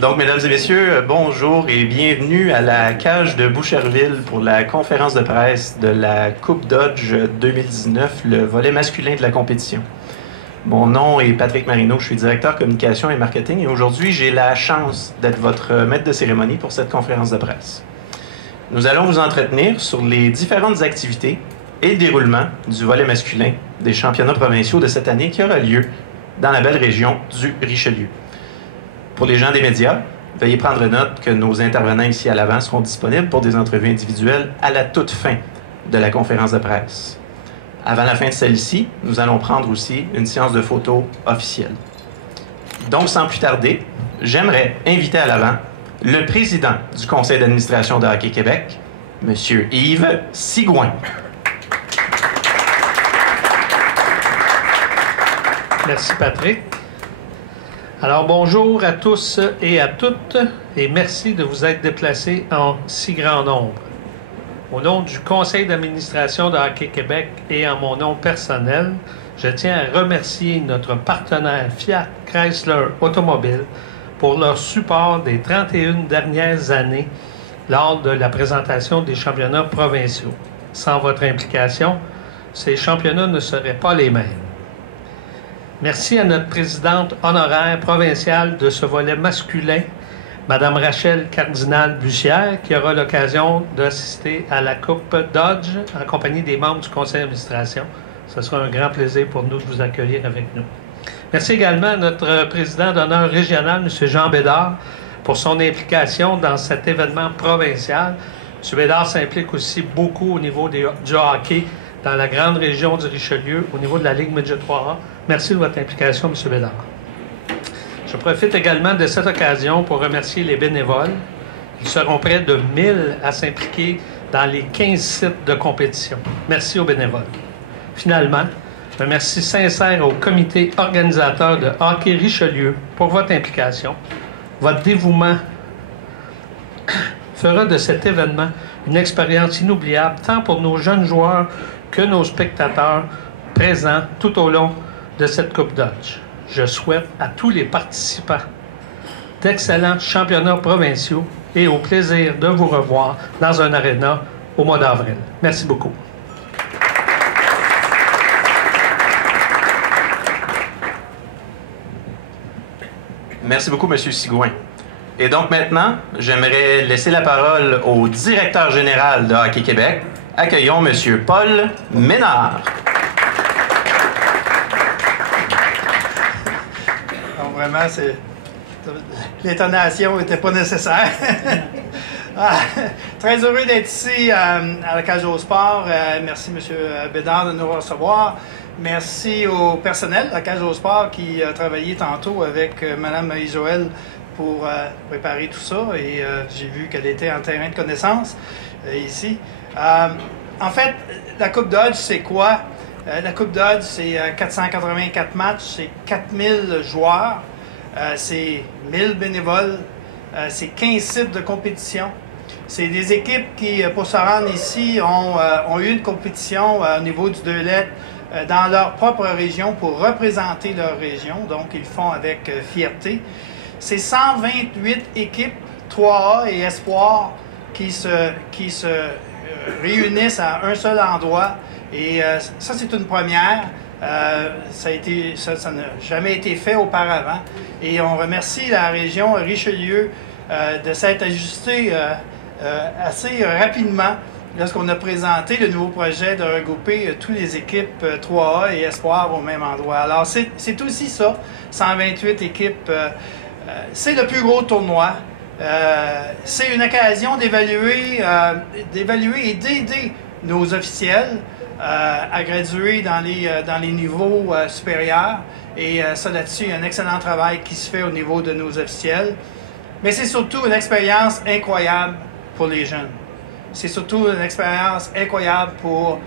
Donc, mesdames et messieurs, bonjour et bienvenue à la cage de Boucherville pour la conférence de presse de la Coupe Dodge 2019, le volet masculin de la compétition. Mon nom est Patrick Marino, je suis directeur communication et marketing et aujourd'hui, j'ai la chance d'être votre maître de cérémonie pour cette conférence de presse. Nous allons vous entretenir sur les différentes activités et le déroulement du volet masculin des championnats provinciaux de cette année qui aura lieu dans la belle région du Richelieu. Pour les gens des médias, veuillez prendre note que nos intervenants ici à l'avant seront disponibles pour des entrevues individuelles à la toute fin de la conférence de presse. Avant la fin de celle-ci, nous allons prendre aussi une séance de photos officielle. Donc, sans plus tarder, j'aimerais inviter à l'avant le président du conseil d'administration de Hockey Québec, M. Yves Sigouin. Merci, Patrick. Alors, bonjour à tous et à toutes, et merci de vous être déplacés en si grand nombre. Au nom du conseil d'administration de Hockey Québec et en mon nom personnel, je tiens à remercier notre partenaire Fiat Chrysler Automobile pour leur support des 31 dernières années lors de la présentation des championnats provinciaux. Sans votre implication, ces championnats ne seraient pas les mêmes. Merci à notre présidente honoraire provinciale de ce volet masculin, Mme Rachel Cardinal-Bussière, qui aura l'occasion d'assister à la Coupe Dodge en compagnie des membres du conseil d'administration. Ce sera un grand plaisir pour nous de vous accueillir avec nous. Merci également à notre président d'honneur régional, M. Jean Bédard, pour son implication dans cet événement provincial. M. Bédard s'implique aussi beaucoup au niveau du hockey dans la grande région du Richelieu, au niveau de la Ligue Midget 3A. Merci de votre implication, M. Bédard. Je profite également de cette occasion pour remercier les bénévoles. Ils seront près de 1000 à s'impliquer dans les 15 sites de compétition. Merci aux bénévoles. Finalement, un merci sincère au comité organisateur de Hockey Richelieu pour votre implication. Votre dévouement fera de cet événement une expérience inoubliable tant pour nos jeunes joueurs que nos spectateurs présents tout au long de cette Coupe Dodge. Je souhaite à tous les participants d'excellents championnats provinciaux et au plaisir de vous revoir dans un aréna au mois d'avril. Merci beaucoup. Merci beaucoup, M. Sigouin. Et donc maintenant, j'aimerais laisser la parole au directeur général de Hockey Québec. Accueillons M. Paul Ménard. Donc vraiment, l'intonation n'était pas nécessaire. Très heureux d'être ici à la Cage au Sport. Merci M. Bédard de nous recevoir. Merci au personnel de la Cage au Sport qui a travaillé tantôt avec Mme Marie-Joëlle pour préparer tout ça. Et j'ai vu qu'elle était en terrain de connaissance ici. En fait, la Coupe Dodge, c'est quoi? La Coupe Dodge, c'est 484 matchs, c'est 4000 joueurs, c'est 1000 bénévoles, c'est 15 sites de compétition. C'est des équipes qui, pour se rendre ici, ont eu une compétition au niveau du 2 lettres dans leur propre région pour représenter leur région. Donc, ils le font avec fierté. C'est 128 équipes 3A et Espoir qui se réunissent à un seul endroit. Et ça, c'est une première. Ça n'a jamais été fait auparavant. Et on remercie la région Richelieu de s'être ajustée assez rapidement lorsqu'on a présenté le nouveau projet de regrouper toutes les équipes 3A et Espoir au même endroit. Alors, c'est aussi ça, 128 équipes. C'est le plus gros tournoi. C'est une occasion d'évaluer et d'aider nos officiels à graduer dans les niveaux supérieurs. Et ça, là-dessus, il y a un excellent travail qui se fait au niveau de nos officiels. Mais c'est surtout une expérience incroyable pour les jeunes. C'est surtout une expérience incroyable pour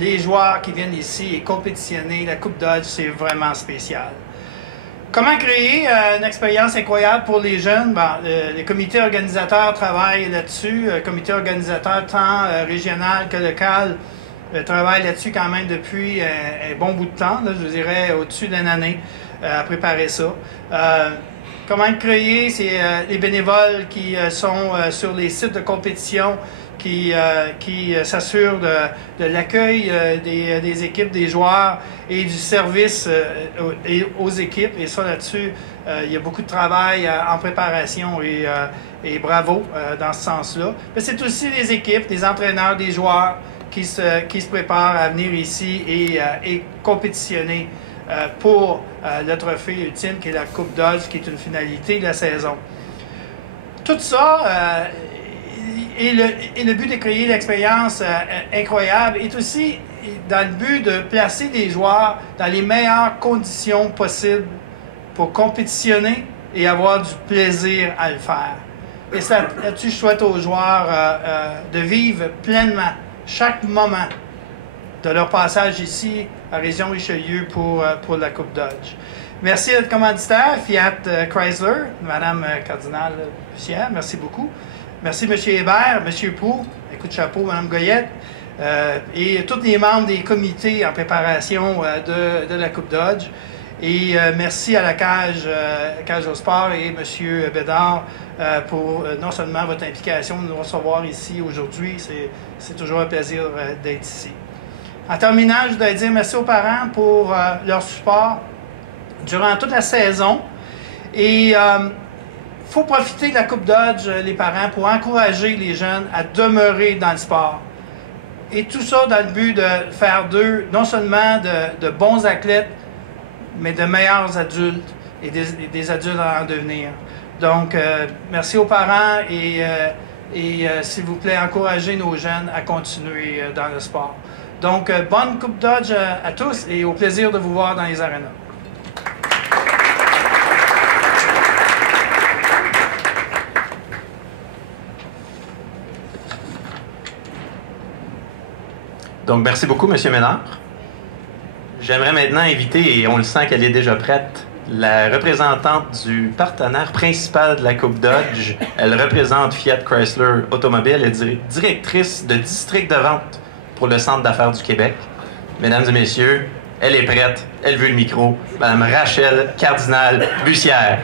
les joueurs qui viennent ici et compétitionner. La Coupe Dodge, c'est vraiment spécial. Comment créer une expérience incroyable pour les jeunes? Bon, les comités organisateurs travaillent là-dessus. Le comité organisateur tant régional que local travaille là-dessus quand même depuis un bon bout de temps. Là, je dirais au-dessus d'une année à préparer ça. Comment créer, c'est les bénévoles qui sont sur les sites de compétition, qui s'assurent de l'accueil des équipes, des joueurs et du service aux équipes. Et ça, là-dessus, il y a beaucoup de travail en préparation et bravo dans ce sens-là. Mais c'est aussi les équipes, les entraîneurs, des joueurs qui se préparent à venir ici et compétitionner pour le trophée ultime qui est la Coupe Dodge, qui est une finalité de la saison. Tout ça et le but de créer l'expérience incroyable est aussi dans le but de placer des joueurs dans les meilleures conditions possibles pour compétitionner et avoir du plaisir à le faire. Et là-dessus, je souhaite aux joueurs de vivre pleinement chaque moment de leur passage ici à Région Richelieu pour la Coupe Dodge. Merci à notre commanditaire, Fiat Chrysler, Madame Cardinal Bussière, merci beaucoup. Merci M. Hébert, M. Proulx, un coup de chapeau, Mme Goyette, et tous les membres des comités en préparation de la Coupe Dodge. Et merci à la Cage au Sport et M. Bédard pour non seulement votre implication de nous recevoir ici aujourd'hui, c'est toujours un plaisir d'être ici. En terminant, je voudrais dire merci aux parents pour leur support durant toute la saison. Et il faut profiter de la Coupe Dodge, les parents, pour encourager les jeunes à demeurer dans le sport. Et tout ça dans le but de faire d'eux non seulement de bons athlètes, mais de meilleurs adultes et des adultes en devenir. Donc, merci aux parents et s'il vous plaît, encouragez nos jeunes à continuer dans le sport. Donc, bonne Coupe Dodge à tous et au plaisir de vous voir dans les arénas. Donc, merci beaucoup, M. Ménard. J'aimerais maintenant inviter, et on le sent qu'elle est déjà prête, la représentante du partenaire principal de la Coupe Dodge. Elle représente Fiat Chrysler Automobile. Elle est directrice de district de vente pour le Centre d'affaires du Québec. Mesdames et messieurs, elle est prête. Elle veut le micro. Madame Rachel Cardinal Bussière.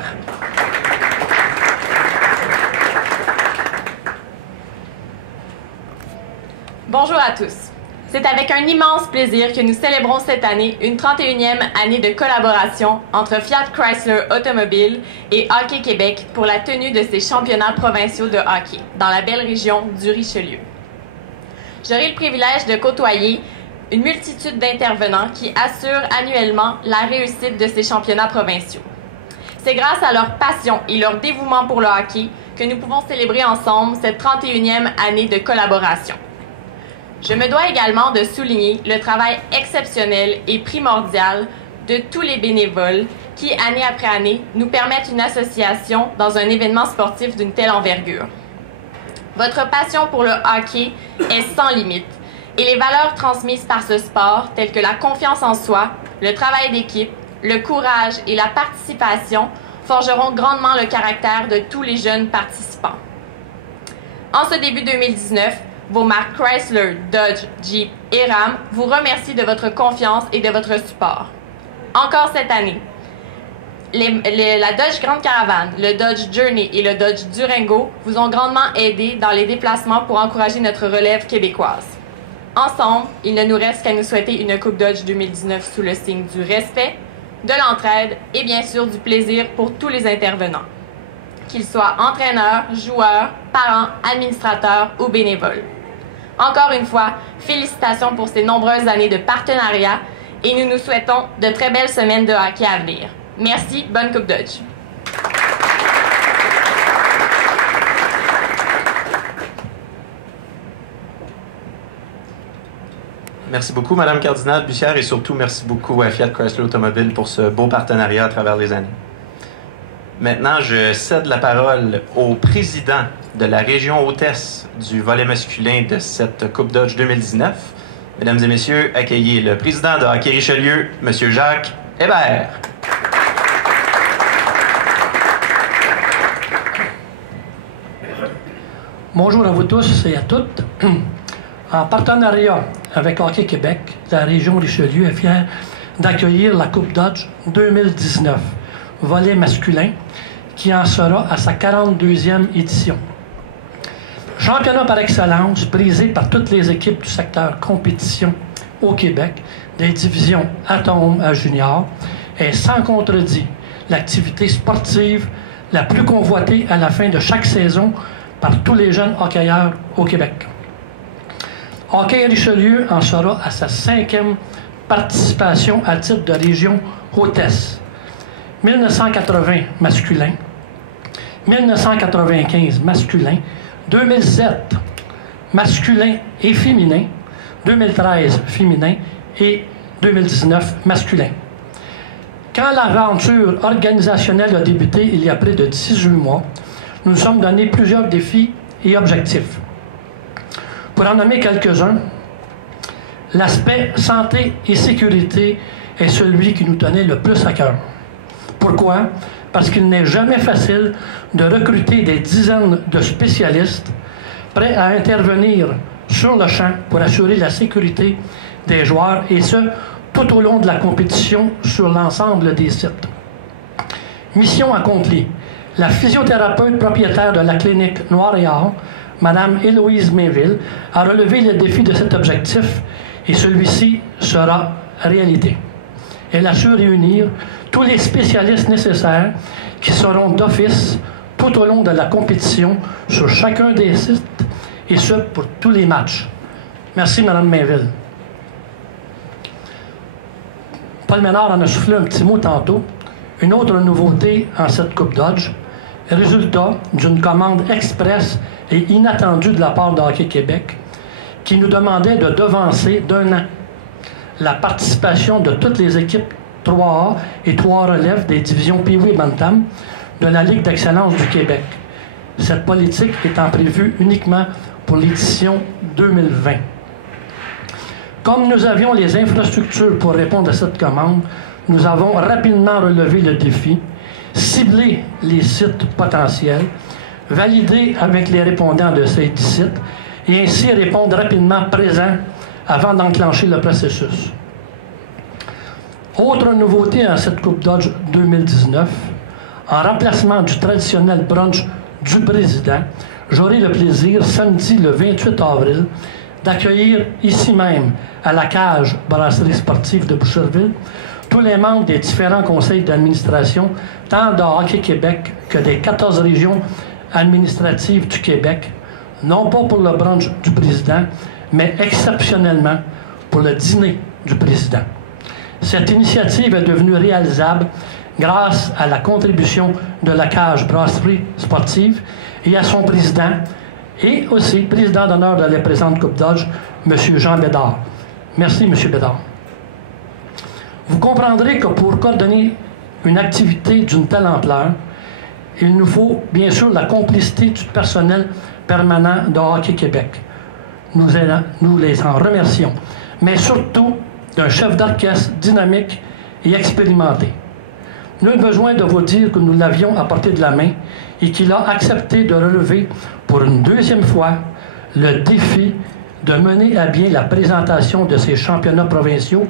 Bonjour à tous. C'est avec un immense plaisir que nous célébrons cette année une 31e année de collaboration entre Fiat Chrysler Automobile et Hockey Québec pour la tenue de ces championnats provinciaux de hockey dans la belle région du Richelieu. J'aurai le privilège de côtoyer une multitude d'intervenants qui assurent annuellement la réussite de ces championnats provinciaux. C'est grâce à leur passion et leur dévouement pour le hockey que nous pouvons célébrer ensemble cette 31e année de collaboration. Je me dois également de souligner le travail exceptionnel et primordial de tous les bénévoles qui, année après année, nous permettent une association dans un événement sportif d'une telle envergure. Votre passion pour le hockey est sans limite et les valeurs transmises par ce sport, telles que la confiance en soi, le travail d'équipe, le courage et la participation, forgeront grandement le caractère de tous les jeunes participants. En ce début 2019, vos marques Chrysler, Dodge, Jeep et Ram vous remercient de votre confiance et de votre support. Encore cette année, la Dodge Grande Caravane, le Dodge Journey et le Dodge Durango vous ont grandement aidé dans les déplacements pour encourager notre relève québécoise. Ensemble, il ne nous reste qu'à nous souhaiter une Coupe Dodge 2019 sous le signe du respect, de l'entraide et bien sûr du plaisir pour tous les intervenants, qu'ils soient entraîneurs, joueurs, parents, administrateurs ou bénévoles. Encore une fois, félicitations pour ces nombreuses années de partenariat et nous nous souhaitons de très belles semaines de hockey à venir. Merci, bonne Coupe Dodge. Merci beaucoup, Mme Cardinal Bussière, et surtout merci beaucoup à Fiat Chrysler Automobile pour ce beau partenariat à travers les années. Maintenant, je cède la parole au président de la région hôtesse du volet masculin de cette Coupe Dodge 2019. Mesdames et messieurs, accueillez le président de Hockey Richelieu, M. Jacques Hébert. Bonjour à vous tous et à toutes. En partenariat avec Hockey Québec, la région Richelieu est fière d'accueillir la Coupe Dodge 2019, volet masculin, qui en sera à sa 42e édition. Championnat par excellence, brisé par toutes les équipes du secteur compétition au Québec, des divisions atomes à junior, est sans contredit l'activité sportive la plus convoitée à la fin de chaque saison par tous les jeunes hockeyeurs au Québec. Hockey Richelieu en sera à sa 5e participation à titre de région hôtesse. 1980 masculin, 1995 masculin, 2007 masculin et féminin, 2013 féminin et 2019 masculin. Quand l'aventure organisationnelle a débuté il y a près de 18 mois, nous nous sommes donné plusieurs défis et objectifs. Pour en nommer quelques-uns, l'aspect santé et sécurité est celui qui nous tenait le plus à cœur. Pourquoi? Parce qu'il n'est jamais facile de recruter des dizaines de spécialistes prêts à intervenir sur le champ pour assurer la sécurité des joueurs, et ce, tout au long de la compétition sur l'ensemble des sites. Mission accomplie. La physiothérapeute propriétaire de la clinique Noir-et-Or, Mme Héloïse Mainville, a relevé le défi de cet objectif et celui-ci sera réalité. Elle a su réunir tous les spécialistes nécessaires qui seront d'office tout au long de la compétition sur chacun des sites et ce pour tous les matchs. Merci Mme Mainville. Paul Ménard en a soufflé un petit mot tantôt. Une autre nouveauté en cette Coupe Dodge, résultat d'une commande express et inattendue de la part de Hockey Québec, qui nous demandait de devancer d'1 an la participation de toutes les équipes 3A et 3 relèves des divisions Pee-Wee Bantam de la Ligue d'excellence du Québec. Cette politique étant prévue uniquement pour l'édition 2020. Comme nous avions les infrastructures pour répondre à cette commande, nous avons rapidement relevé le défi, ciblé les sites potentiels, validé avec les répondants de ces 10 sites et ainsi répondre rapidement présent avant d'enclencher le processus. Autre nouveauté en cette Coupe Dodge 2019, en remplacement du traditionnel brunch du président, j'aurai le plaisir, samedi le 28 avril, d'accueillir ici même, à la cage Brasserie sportive de Boucherville, tous les membres des différents conseils d'administration, tant de Hockey Québec que des 14 régions administratives du Québec, non pas pour le brunch du président, mais exceptionnellement pour le dîner du président. Cette initiative est devenue réalisable grâce à la contribution de la cage Brasserie sportive et à son président, et aussi président d'honneur de la présente Coupe Dodge, M. Jean Bédard. Merci, M. Bédard. Vous comprendrez que pour coordonner une activité d'une telle ampleur, il nous faut bien sûr la complicité du personnel permanent de Hockey Québec. Nous les en remercions, mais surtout d'un chef d'orchestre dynamique et expérimenté. Nul besoin de vous dire que nous l'avions à portée de la main et qu'il a accepté de relever pour une deuxième fois le défi de mener à bien la présentation de ces championnats provinciaux,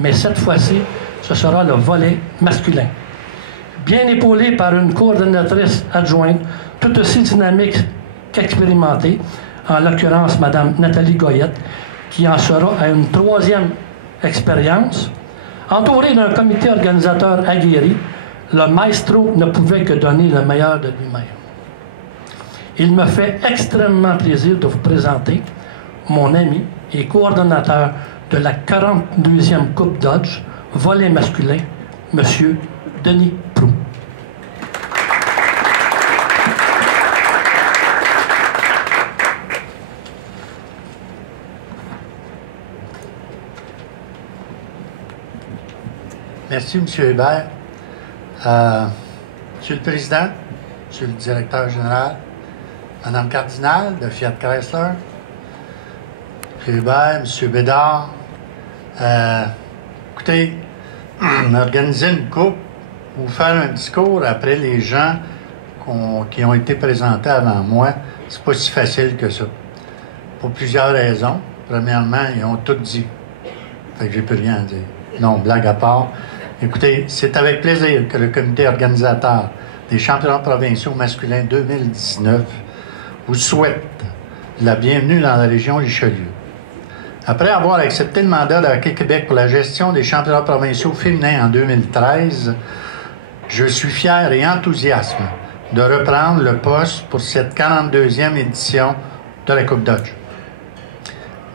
mais cette fois-ci, ce sera le volet masculin. Bien épaulé par une coordonnatrice adjointe tout aussi dynamique qu'expérimentée, en l'occurrence Mme Nathalie Goyette, qui en sera à une 3e expérience. Entouré d'un comité organisateur aguerri, le maestro ne pouvait que donner le meilleur de lui-même. Il me fait extrêmement plaisir de vous présenter mon ami et coordonnateur de la 42e Coupe Dodge, volet masculin, M. Denis Proulx. Merci, M. Hébert. Monsieur le Président, Monsieur le Directeur général, Mme Cardinal de Fiat Chrysler, M. Hébert, M. Bédard, écoutez, organiser une coupe ou faire un discours après les gens qui ont été présentés avant moi, c'est pas si facile que ça. Pour plusieurs raisons. Premièrement, ils ont tout dit. Fait que j'ai plus rien à dire. Non, blague à part. Écoutez, c'est avec plaisir que le comité organisateur des championnats provinciaux masculins 2019 vous souhaite la bienvenue dans la région Richelieu. Après avoir accepté le mandat de Hockey Québec pour la gestion des championnats provinciaux féminins en 2013, je suis fier et enthousiaste de reprendre le poste pour cette 42e édition de la Coupe Dodge.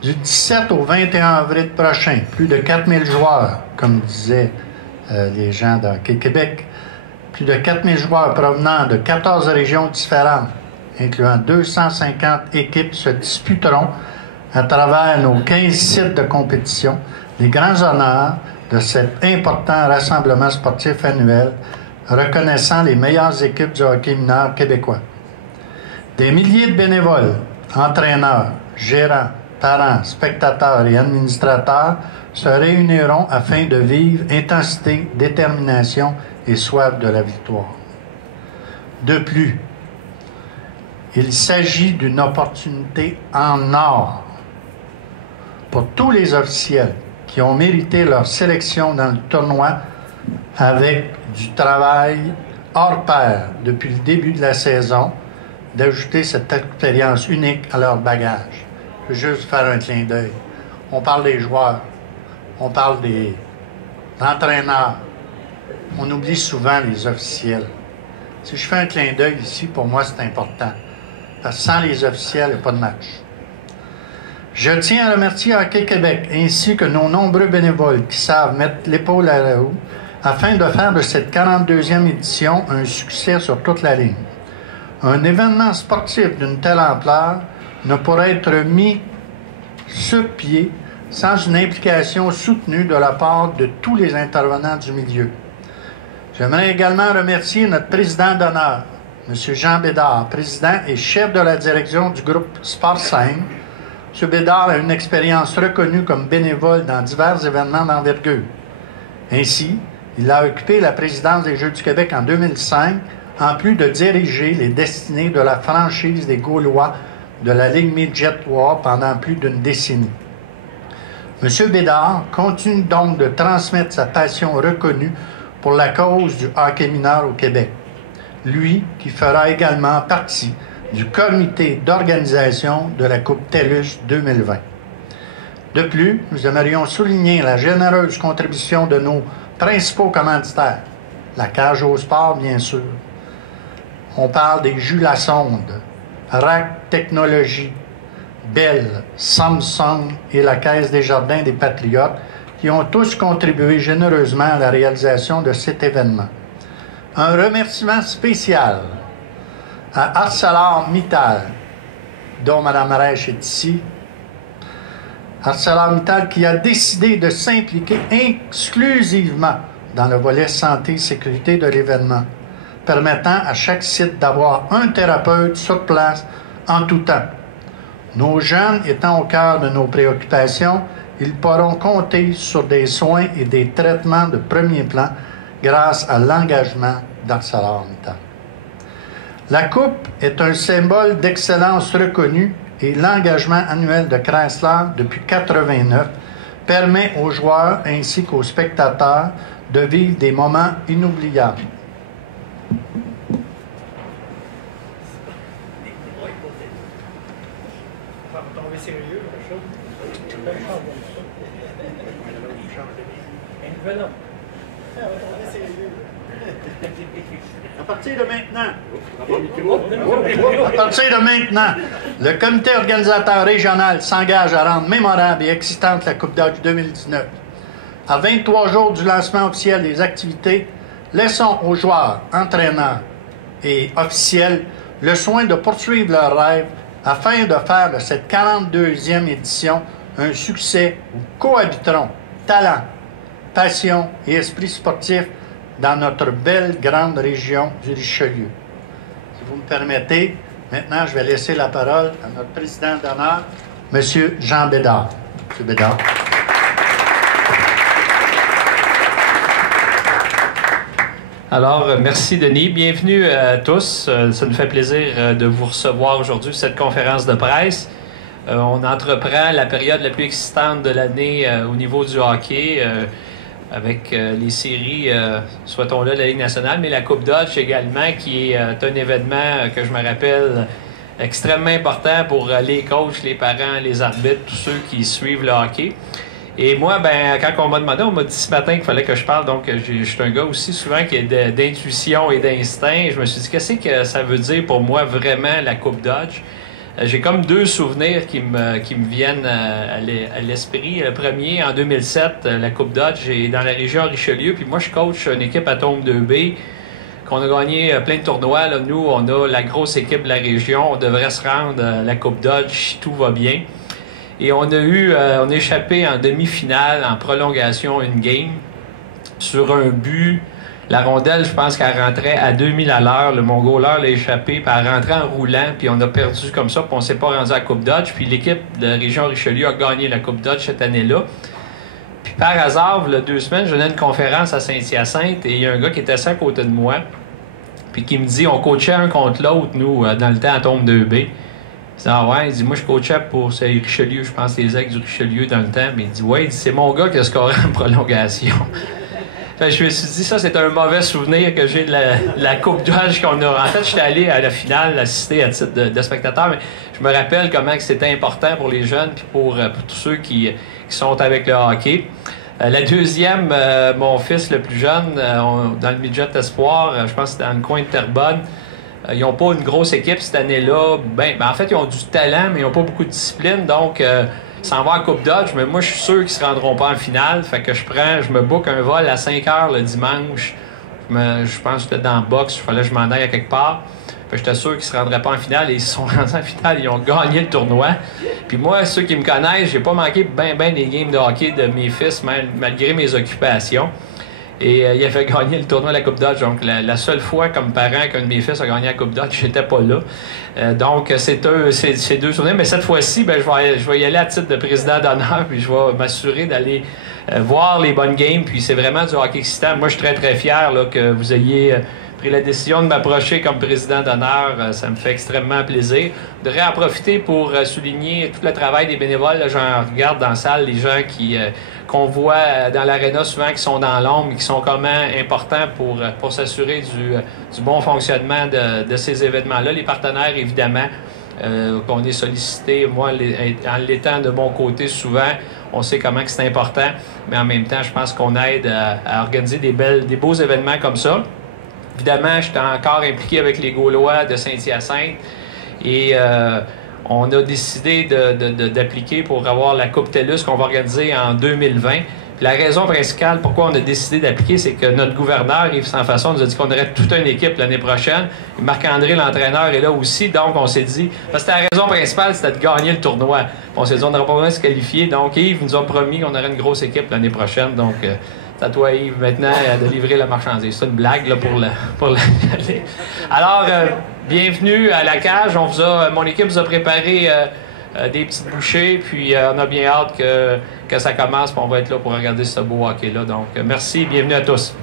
Du 17 au 21 avril prochain, plus de 4000 joueurs, comme disaient les gens de Hockey Québec, plus de 4000 joueurs provenant de 14 régions différentes, incluant 250 équipes, se disputeront à travers nos 15 sites de compétition les grands honneurs de cet important rassemblement sportif annuel reconnaissant les meilleures équipes du hockey mineur québécois. Des milliers de bénévoles, entraîneurs, gérants, parents, spectateurs et administrateurs se réuniront afin de vivre intensité, détermination et soif de la victoire. De plus, il s'agit d'une opportunité en or pour tous les officiels qui ont mérité leur sélection dans le tournoi avec du travail hors pair depuis le début de la saison, d'ajouter cette expérience unique à leur bagage. Je veux juste faire un clin d'œil. On parle des joueurs, on parle des entraîneurs, on oublie souvent les officiels. Si je fais un clin d'œil ici, pour moi, c'est important. Parce que sans les officiels, il n'y a pas de match. Je tiens à remercier Hockey Québec ainsi que nos nombreux bénévoles qui savent mettre l'épaule à la roue afin de faire de cette 42e édition un succès sur toute la ligne. Un événement sportif d'une telle ampleur ne pourrait être mis sur pied sans une implication soutenue de la part de tous les intervenants du milieu. J'aimerais également remercier notre président d'honneur, M. Jean Bédard, président et chef de la direction du groupe Sport 5. M. Bédard a une expérience reconnue comme bénévole dans divers événements d'envergure. Ainsi, il a occupé la présidence des Jeux du Québec en 2005, en plus de diriger les destinées de la franchise des Gaulois de la Ligue Midget 3 pendant plus d'une décennie. M. Bédard continue donc de transmettre sa passion reconnue pour la cause du hockey mineur au Québec. Lui qui fera également partie du comité d'organisation de la Coupe TELUS 2020. De plus, nous aimerions souligner la généreuse contribution de nos principaux commanditaires, la Cage au Sport, bien sûr. On parle des jus La Sonde, RAC Technologies, Bell, Samsung et la Caisse des Jardins des Patriotes qui ont tous contribué généreusement à la réalisation de cet événement. Un remerciement spécial à ArcelorMittal, dont Mme Rech est ici. ArcelorMittal qui a décidé de s'impliquer exclusivement dans le volet santé et sécurité de l'événement, permettant à chaque site d'avoir un thérapeute sur place en tout temps. Nos jeunes étant au cœur de nos préoccupations, ils pourront compter sur des soins et des traitements de premier plan grâce à l'engagement d'ArcelorMittal. La Coupe est un symbole d'excellence reconnu et l'engagement annuel de Chrysler depuis 1989 permet aux joueurs ainsi qu'aux spectateurs de vivre des moments inoubliables. À partir de maintenant, le comité organisateur régional s'engage à rendre mémorable et excitante la Coupe Dodge 2019. À 23 jours du lancement officiel des activités, laissons aux joueurs, entraîneurs et officiels le soin de poursuivre leurs rêves afin de faire de cette 42e édition un succès où cohabiteront talent, passion et esprit sportif dans notre belle grande région du Richelieu. Si vous me permettez, maintenant je vais laisser la parole à notre président d'honneur, M. Jean Bédard. M. Bédard. Alors, merci Denis. Bienvenue à tous. Ça nous fait plaisir de vous recevoir aujourd'hui cette conférence de presse. On entreprend la période la plus excitante de l'année au niveau du hockey. avec les séries, souhaitons là, de la Ligue nationale, mais la Coupe Dodge également, qui est un événement que je me rappelle extrêmement important pour les coachs, les parents, les arbitres, tous ceux qui suivent le hockey. Et moi, ben, quand on m'a demandé, on m'a dit ce matin qu'il fallait que je parle, donc je suis un gars aussi souvent qui est d'intuition et d'instinct. Je me suis dit, qu'est-ce que ça veut dire pour moi vraiment la Coupe Dodge? J'ai comme deux souvenirs qui me viennent à l'esprit. Le premier, en 2007, la Coupe Dodge est dans la région Richelieu, puis moi je coach une équipe Atome 2B qu'on a gagné plein de tournois. Là, nous, on a la grosse équipe de la région, on devrait se rendre à la Coupe Dodge si tout va bien. Et on a échappé en demi-finale, en prolongation, une game, sur un but. La rondelle, je pense qu'elle rentrait à 2000 à l'heure. Le Mongoleur l'a échappé, puis elle rentrait en roulant, puis on a perdu comme ça, puis on ne s'est pas rendu à la Coupe Dodge. Puis l'équipe de la région Richelieu a gagné la Coupe Dodge cette année-là. Puis par hasard, il y a 2 semaines, je donnais une conférence à Saint-Hyacinthe, et il y a un gars qui était assis à côté de moi, puis qui me dit, on coachait un contre l'autre, nous, dans le temps à Tombe 2B. Il dit, ah ouais, il dit, moi je coachais pour Richelieu, je pense les ex du Richelieu dans le temps. Mais il dit, ouais, c'est mon gars qui a scoré en prolongation. Je me suis dit, ça, c'est un mauvais souvenir que j'ai de la Coupe Dodge qu'on a. En fait, j'étais allé à la finale assister à titre de spectateur, mais je me rappelle comment c'était important pour les jeunes puis pour tous ceux qui sont avec le hockey. La deuxième, mon fils le plus jeune, dans le midget espoir, je pense que c'était dans le coin de Terrebonne. Ils n'ont pas une grosse équipe cette année-là. Ben, en fait, ils ont du talent, mais ils n'ont pas beaucoup de discipline. Donc, s'en va en Coupe Dodge, mais moi, je suis sûr qu'ils ne se rendront pas en finale. Fait que je me book un vol à 5 heures le dimanche. Je pense que j'étais dans le box. Il fallait que je m'en aille à quelque part. Fait que j'étais sûr qu'ils ne se rendraient pas en finale. Et ils se sont rendus en finale. Ils ont gagné le tournoi. Puis moi, ceux qui me connaissent, j'ai pas manqué ben des games de hockey de mes fils, malgré mes occupations. Et il a fait gagner le tournoi de la Coupe Dodge. Donc, la seule fois, comme parent, qu'un de mes fils a gagné la Coupe Dodge, j'étais pas là. Donc, c'est deux souvenirs. Mais cette fois-ci, ben, je vais y aller à titre de président d'honneur, puis je vais m'assurer d'aller voir les bonnes games. Puis c'est vraiment du hockey excitant. Moi, je suis très, très fier là, que vous ayez pris la décision de m'approcher comme président d'honneur. Ça me fait extrêmement plaisir. Je voudrais en profiter pour souligner tout le travail des bénévoles. Là, j'en regarde dans la salle les gens qu'on voit dans l'aréna souvent qui sont dans l'ombre, mais qui sont comment importants pour s'assurer du bon fonctionnement de ces événements-là. Les partenaires, évidemment, qu'on est sollicité. Moi, en l'étant de mon côté, souvent, on sait comment que c'est important, mais en même temps, je pense qu'on aide à organiser des beaux événements comme ça. Évidemment, je suis encore impliqué avec les Gaulois de Saint-Hyacinthe et on a décidé d'appliquer pour avoir la Coupe TELUS qu'on va organiser en 2020. Puis la raison principale pourquoi on a décidé d'appliquer, c'est que notre gouverneur, Yves Sansfaçon, nous a dit qu'on aurait toute une équipe l'année prochaine. Marc-André, l'entraîneur, est là aussi. Donc, on s'est dit... Parce que la raison principale, c'était de gagner le tournoi. On s'est dit on n'aurait pas besoin de se qualifier. Donc, Yves nous a promis qu'on aurait une grosse équipe l'année prochaine. Donc, c'est à toi, Yves, maintenant, de livrer la marchandise. C'est une blague là, pour Alors, bienvenue à la cage. Mon équipe vous a préparé des petites bouchées, puis on a bien hâte que ça commence, puis on va être là pour regarder ce beau hockey-là. Donc, merci et bienvenue à tous.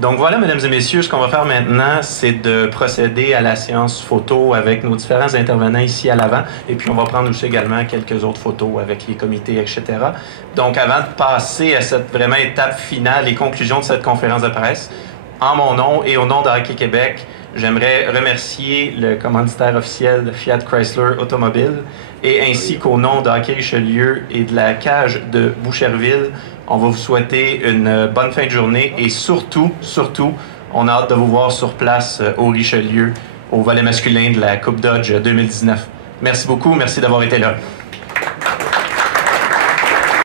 Donc voilà, mesdames et messieurs, ce qu'on va faire maintenant, c'est de procéder à la séance photo avec nos différents intervenants ici à l'avant. Et puis on va prendre aussi également quelques autres photos avec les comités, etc. Donc avant de passer à cette vraiment étape finale et conclusion de cette conférence de presse, en mon nom et au nom de Hockey Québec, j'aimerais remercier le commanditaire officiel de Fiat Chrysler Automobile et ainsi qu'au nom de Hockey Richelieu et de la cage de Boucherville, on va vous souhaiter une bonne fin de journée et surtout, on a hâte de vous voir sur place au Richelieu, au volet masculin de la Coupe Dodge 2019. Merci beaucoup, merci d'avoir été là.